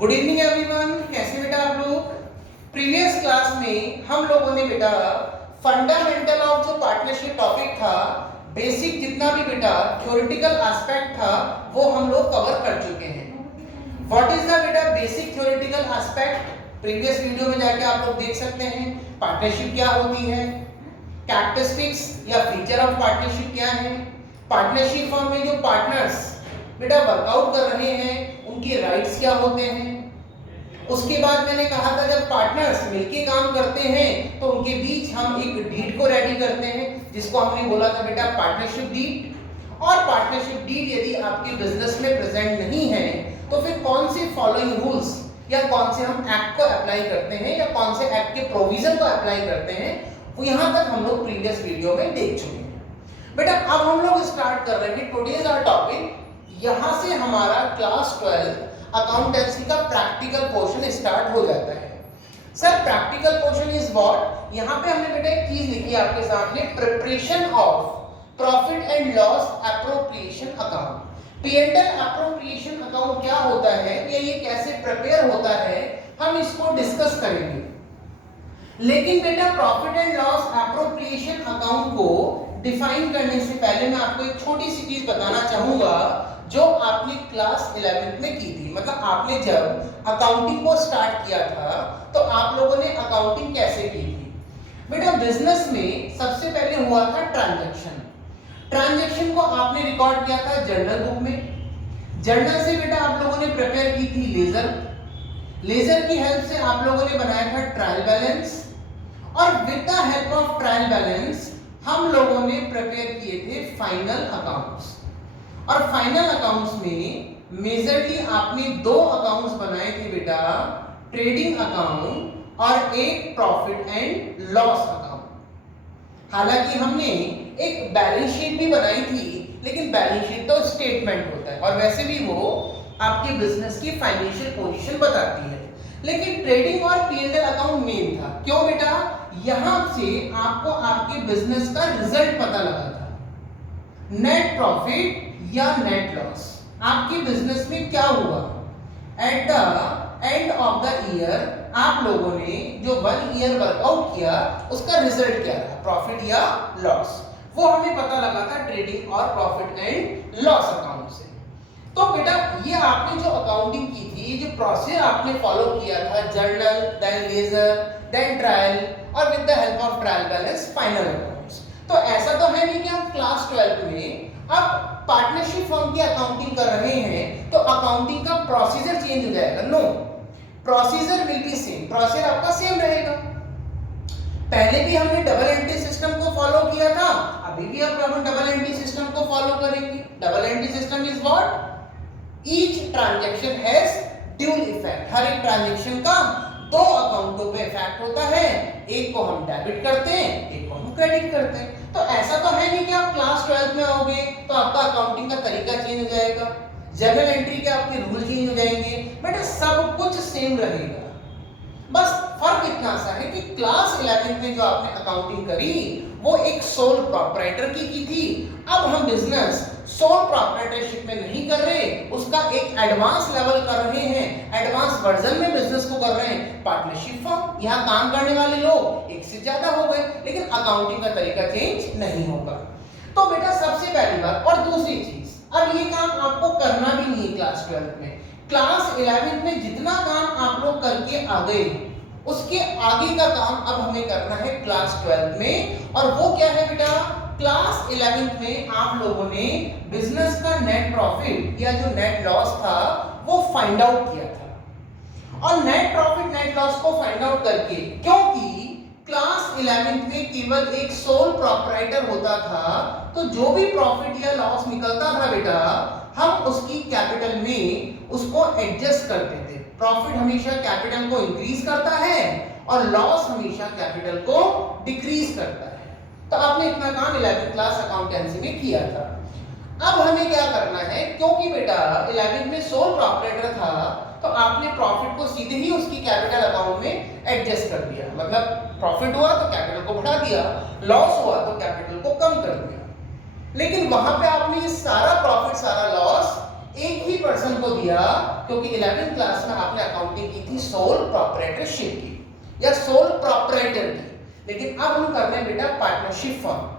Good evening everyone, कैसे बेटा आप लोग। प्रीवियस क्लास में हम लोगों ने बेटा फंडामेंटल ऑफ जो पार्टनरशिप टॉपिक था, बेसिक जितना भी बेटा थ्योरेटिकल एस्पेक्ट था वो हम लोग कवर कर चुके हैं। व्हाट इज द बेटा basic theoretical aspect, previous video में जाके आप लोग देख सकते हैं। पार्टनरशिप क्या होती है, कैरेक्टरिस्टिक्स या फीचर ऑफ पार्टनरशिप क्या है, पार्टनरशिप फॉर्म में जो पार्टनर्स बेटा वर्कआउट कर रहे हैं उनके राइट्स क्या होते हैं। उसके बाद मैंने कहा था जब पार्टनर्स मिलके काम करते हैं तो उनके बीच हम एक डीड को रेडी करते हैं, जिसको हमने बोला था बेटा पार्टनरशिप डीड। और पार्टनरशिप डीड यदि आपके बिजनेस में प्रेजेंट नहीं है तो फिर कौन से फॉलोइंग रूल्स या कौन से हम एक्ट को अप्लाई करते हैं या कौन से एक्ट के प्रोविजन को अप्लाई करते हैं, वो यहां तक हम लोग प्रीवियस वीडियो में देख चुके हैं। बेटा अब हम लोग स्टार्ट कर रहे हैं टुडेज आवर टॉपिक। यहां से हमारा क्लास 12 अकाउंटेंसी का प्रैक्टिकल पोर्शन स्टार्ट हो जाता है। Sir practical portion is what, यहां पे हमने बेटा एक चीज लिखी है आपके सामने, preparation of profit and loss appropriation account. P&L appropriation account क्या होता है या ये कैसे प्रिपेयर होता है, हम इसको डिस्कस करेंगे। लेकिन बेटा profit and loss appropriation account को डिफाइन करने से पहले मैं आपको एक छोटी सी चीज बताना चाहूंगा जो आपने क्लास 11th में की थी। मतलब आपने जब अकाउंटिंग को स्टार्ट किया था तो आप लोगों ने अकाउंटिंग कैसे की थी। बेटा बिजनेस में सबसे पहले हुआ था ट्रांजैक्शन। ट्रांजैक्शन को आपने रिकॉर्ड किया था जर्नल बुक में। जर्नल से बेटा आप लोगों ने प्रिपेयर की थी लेजर। लेजर की हेल्प से आप लोगों ने बनाया था ट्रायल बैलेंस, और with the help of trial balance हम लोगों ने प्रिपेयर किए थे फाइनल अकाउंट्स। और फाइनल अकाउंट्स में मेजरली आपने दो अकाउंट्स बनाए थे बेटा, ट्रेडिंग अकाउंट और एक प्रॉफिट एंड लॉस अकाउंट। हालांकि हमने एक बैलेंस शीट भी बनाई थी, लेकिन बैलेंस शीट तो स्टेटमेंट होता है और वैसे भी वो आपके बिजनेस की फाइनेंशियल पोजीशन बताती है। लेकिन ट्रेडिंग और P&L अकाउंट मेन था। क्यों बेटा, यहां से आपको आपके बिजनेस का रिजल्ट पता लगा था, नेट प्रॉफिट या नेट लॉस आपके बिजनेस में क्या हुआ। At the end of the year आप लोगों ने जो 1 ईयर वर्कआउट किया उसका रिजल्ट क्या था, प्रॉफिट या लॉस, वो हमें पता लगा था ट्रेडिंग और प्रॉफिट एंड लॉस अकाउंट से। तो बेटा ये आपने जो अकाउंटिंग की थी, जो प्रोसेस आपने फॉलो किया था, journal then ledger then trial और with the help of trial balance final accounts. तो ऐसा तो है नहीं कि हम क्लास 12 में अब पार्टनरशिप फर्म की अकाउंटिंग कर रहे हैं तो अकाउंटिंग का प्रोसीजर चेंज हो जाएगा। No, procedure will be same, procedure आपका सेम रहेगा। पहले भी हमने डबल एंट्री सिस्टम को फॉलो किया था, अभी भी हम डबल एंट्री सिस्टम को फॉलो करेंगे। Double entry system is what, each transaction has dual effect. हर एक ट्रांजैक्शन का दो अकाउंटों पे इफेक्ट होता है, एक को हम डेबिट करते हैं, एक को हम क्रेडिट करते हैं। तो ऐसा तो है नहीं कि आप क्लास 12 में आओगे तो आपका अकाउंटिंग का तरीका चेंज हो जाएगा, जर्नल एंट्री के आपके रूल चेंज हो जाएंगे। बेटा सब कुछ सेम रहेगा, बस फर्क इतना सा है कि क्लास 11 में जो आपने अकाउंटिंग करी वो एक सोल प्रोप्राइटर की थी। अब हम बिजनेस सोल प्रोप्राइटरशिप में नहीं कर रहे, उसका एक एडवांस लेवल कर रहे हैं, एडवांस वर्जन में बिजनेस को कर रहे हैं। पार्टनरशिप फर्म, यहाँ काम करने वाले लोग एक से ज्यादा हो गए, लेकिन अकाउंटिंग का तरीका चेंज नहीं होगा। तो बेटा सबसे पहली बात, और दूसरी चीज, अब ये काम आपको करना भी नहीं है क्लास 12 में। क्लास 11 में जितना काम आप लोग करके आ गए उसके आगे का काम अब हमें करना है क्लास 12 में। और वो क्या है बेटा, क्लास 11 में आप लोगों ने बिजनेस का नेट प्रॉफिट या जो नेट लॉस था वो फाइंड आउट किया था। और नेट प्रॉफिट नेट लॉस को फाइंड आउट करके, क्योंकि क्लास 11 में केवल एक सोल प्रोप्राइटर होता था, तो जो भी प्रॉफिट या लॉस निकलता था बेटा हम उसकी कैपिटल में उसको एडजस्ट करते थे। प्रॉफिट हमेशा कैपिटल को इंक्रीज करता है और लॉस हमेशा कैपिटल को डिक्रीज करता है। तो आपने इतना काम 11th क्लास अकाउंटेंसी में किया था। अब हमें क्या करना है, क्योंकि बेटा 11th में सोल प्रोप्राइटर था तो आपने प्रॉफिट को सीधे ही उसकी कैपिटल अकाउंट में एडजस्ट कर दिया। मतलब प्रॉफिट हुआ तो कैपिटल को बढ़ा दिया, लॉस हुआ तो कैपिटल को कम कर दिया। लेकिन वहां पे आपने ये सारा प्रॉफिट सारा लॉस एक ही पर्सन को दिया क्योंकि 11th क्लास में आपने अकाउंटिंग की थी सोल प्रोप्राइटरशिप की या सोल प्रोप्राइटर की, लेकिन अब हम कर रहे हैं बेटा पार्टनरशिप फर्म।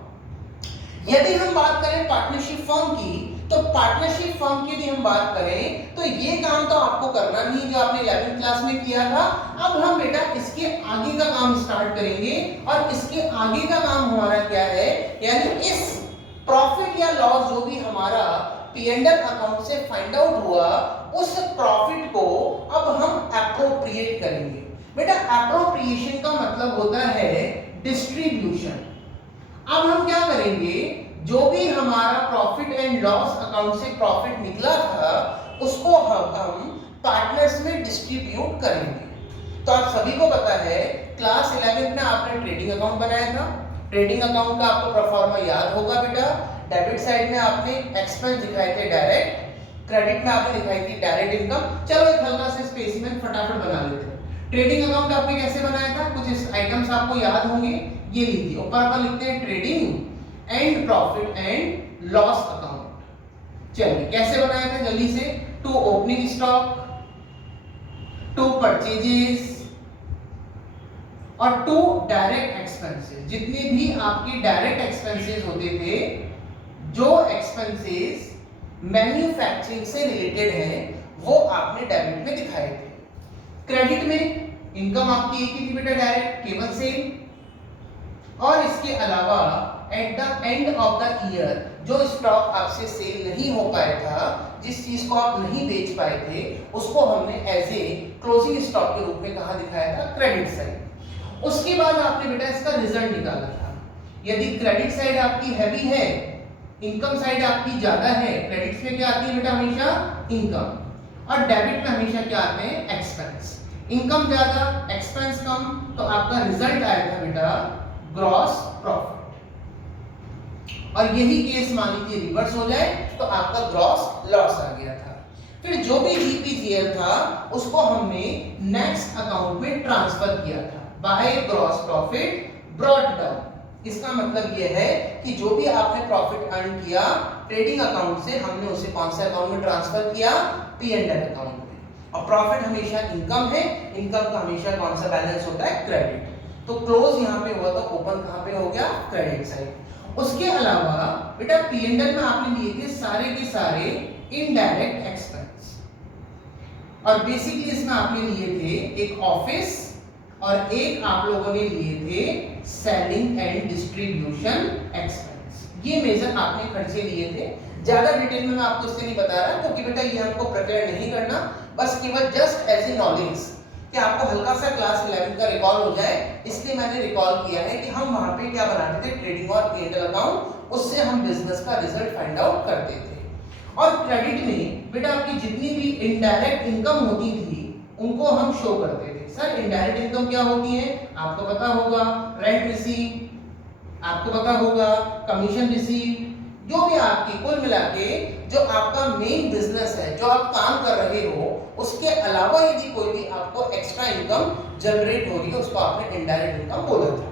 यदि हम बात करें पार्टनरशिप फर्म की, तो पार्टनरशिप फर्म की यदि हम बात करें तो ये काम तो आपको करना नहीं जो आपने 11th क्लास में किया था। अब हम बेटा इसके आगे का काम स्टार्ट करेंगे और इसके आगे का काम हमारा क्या है, यानी इस प्रॉफिट या लॉस जो भी हमारा P&L अकाउंट से फाइंड आउट हुआ, उस प्रॉफिट को अब हम एप्रोप्रिएट करेंगे। बेटा एप्रोप्रिएशन का मतलब होता है डिस्ट्रीब्यूशन। अब हम क्या करेंगे, जो भी हमारा प्रॉफिट एंड लॉस अकाउंट से प्रॉफिट निकला था उसको हम पार्टनर्स में डिस्ट्रीब्यूट करेंगे। तो आप सभी को पता है क्लास 11th में आपने ट्रेडिंग अकाउंट बनाया था। ट्रेडिंग अकाउंट का आपको प्रोफार्मा याद होगा बेटा। डेबिट साइड में आपने एक्सपेंस दिखाए थे डायरेक्ट, क्रेडिट में आपने दिखाई थी डायरेक्ट इनकम। चलो एक हल्का से स्पेसिमेन फटाफट बना लेते हैं। ट्रेडिंग अकाउंट आपने कैसे बनाया था, कुछ इस आइटम्स आपको याद होंगे, ये लीजिए ऊपर अपन लिखते हैं trading and profit and loss account. चलिए कैसे बनाया था जल्दी से, to opening stock, to purchases और टू डायरेक्ट एक्सपेंसेस। जितने भी आपके डायरेक्ट एक्सपेंसेस होते थे, जो एक्सपेंसेस मैन्युफैक्चरिंग से रिलेटेड है, वो आपने डेबिट में दिखाए थे। क्रेडिट में इनकम आपकी एक ही थी बेटा डायरेक्ट, केवल सेल। और इसके अलावा at the end of the year जो स्टॉक आपसे सेल नहीं हो पाया था, जिस चीज को आप नहीं बेच पाए थे, उसको हमने एज ए क्लोजिंग स्टॉक के रूप में कहां दिखाया था, क्रेडिट साइड। उसके बाद आपने बेटा इसका रिजल्ट निकाला था। यदि क्रेडिट साइड आपकी हैवी है, इनकम साइड आपकी ज्यादा है, क्रेडिट में क्या आती है बेटा हमेशा इनकम, और डेबिट में हमेशा क्या आते हैं एक्सपेंस। इनकम ज्यादा एक्सपेंस कम, तो आपका रिजल्ट आया था बेटा ग्रॉस प्रॉफिट। और यही केस मान लीजिए रिवर्स हो जाए तो आपका ग्रॉस लॉस आ गया था। फिर जो भी जीपीजीएल था उसको हमने नेक्स्ट अकाउंट में ट्रांसफर किया था by gross profit brought down. इसका मतलब यह है कि जो भी आपने प्रॉफिट अर्न किया ट्रेडिंग अकाउंट से, हमने उसे कौन से अकाउंट में ट्रांसफर किया, P&L अकाउंट में। और प्रॉफिट हमेशा इनकम है, इनकम का हमेशा कौन सा बैलेंस होता है, क्रेडिट। तो क्लोज यहाँ पे हुआ तो ओपन कहाँ पे हो गया, क्रेडिट साइड। उसके अलावा बेटा P&L में आपने लिए थे सारे के सारे इनडायरेक्ट एक्सपेंस, और बेसिकली इसमें आपने लिए थे एक ऑफिस और एक आप लोगों ने लिए थे सेलिंग एंड डिस्ट्रीब्यूशन एक्सपेंस। ये मेजर आपने खर्चे लिए थे। ज्यादा डिटेल में मैं आपको इससे नहीं बता रहा क्योंकि बेटा ये हमको प्रिपेयर नहीं करना, बस केवल जस्ट एज ए नॉलेज कि आपको हल्का सा क्लास 11 का रिकॉल हो जाए, इसलिए मैंने रिकॉल किया है कि हम वहां पे क्या बनाते थे, ट्रेडिंग और P&L अकाउंट, उससे हम बिजनेस का रिजल्ट फाइंड आउट करते थे। और क्रेडिट में बेटा आपकी जितनी भी इनडायरेक्ट इनकम होती थी उनको हम शो करते थे। सर इनडायरेक्ट इनकम क्या होती है, आपको पता होगा, रेंट रिसीव आपको पता होगा, कमीशन रिसीव, जो भी आपकी कुल मिला के जो आपका मेन बिजनेस है, जो आप काम कर रहे हो, उसके अलावा यदि कोई भी आपको एक्स्ट्रा इनकम जनरेट हो रही है उसको आपने इनडायरेक्ट इनकम बोला था।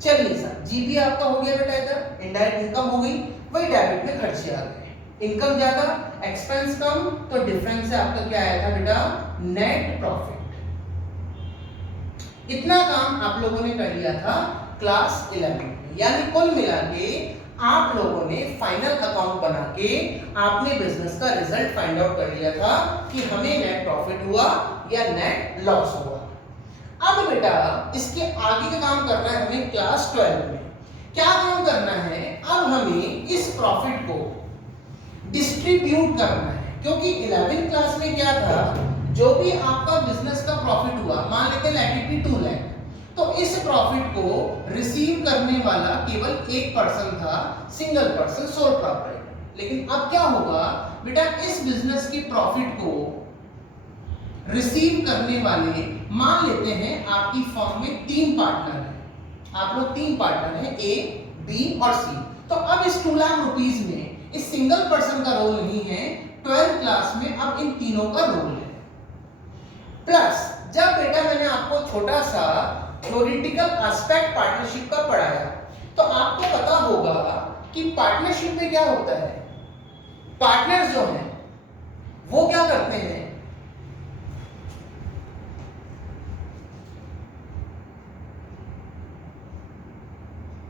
चलिए सर जीबी आपका हो गया बेटा, इधर इनडायरेक्ट इनकम हो गई, वही डेबिट में खर्चे आ गए। इनकम ज्यादा एक्सपेंस कम, तो डिफरेंस से आपका क्या आया था बेटा, नेट प्रॉफिट। इतना काम आप लोगों ने कर लिया था क्लास 11 में, यानी कुल मिला के आप लोगों ने फाइनल अकाउंट बना के आपने बिजनेस का रिजल्ट फाइंड आउट कर लिया था कि हमें नेट प्रॉफिट हुआ या नेट लॉस हुआ। अब बेटा इसके आगे का काम करना है हमें क्लास 12 में। क्या काम करना है, अब हमें इस प्रॉफिट को डिस्ट्रीब्यूट करना है, क्योंकि 11th क्लास में क्या था, जो भी आपका बिजनेस का प्रॉफिट हुआ, मान लेते हैं लाइक 2 लाख, तो इस प्रॉफिट को रिसीव करने वाला केवल एक पर्सन था, सिंगल पर्सन, सोल प्रोप्राइटर। लेकिन अब क्या होगा बेटा, इस बिजनेस की प्रॉफिट को रिसीव करने वाले, मान लेते हैं आपकी फर्म में 3 पार्टनर हैं, आप लोग 3 पार्टनर हैं, ए बी और सी। तो अब इस 2 लाख रुपीस में इस सिंगल पर्सन का रोल नहीं है, 12th क्लास में अब इन तीनों का रोल है। प्लस जब बेटा मैंने आपको छोटा सा थ्योरेटिकल एस्पेक्ट पार्टनरशिप का पढ़ाया, तो आपको पता होगा कि पार्टनरशिप में क्या होता है, पार्टनर्स जो हैं वो क्या करते हैं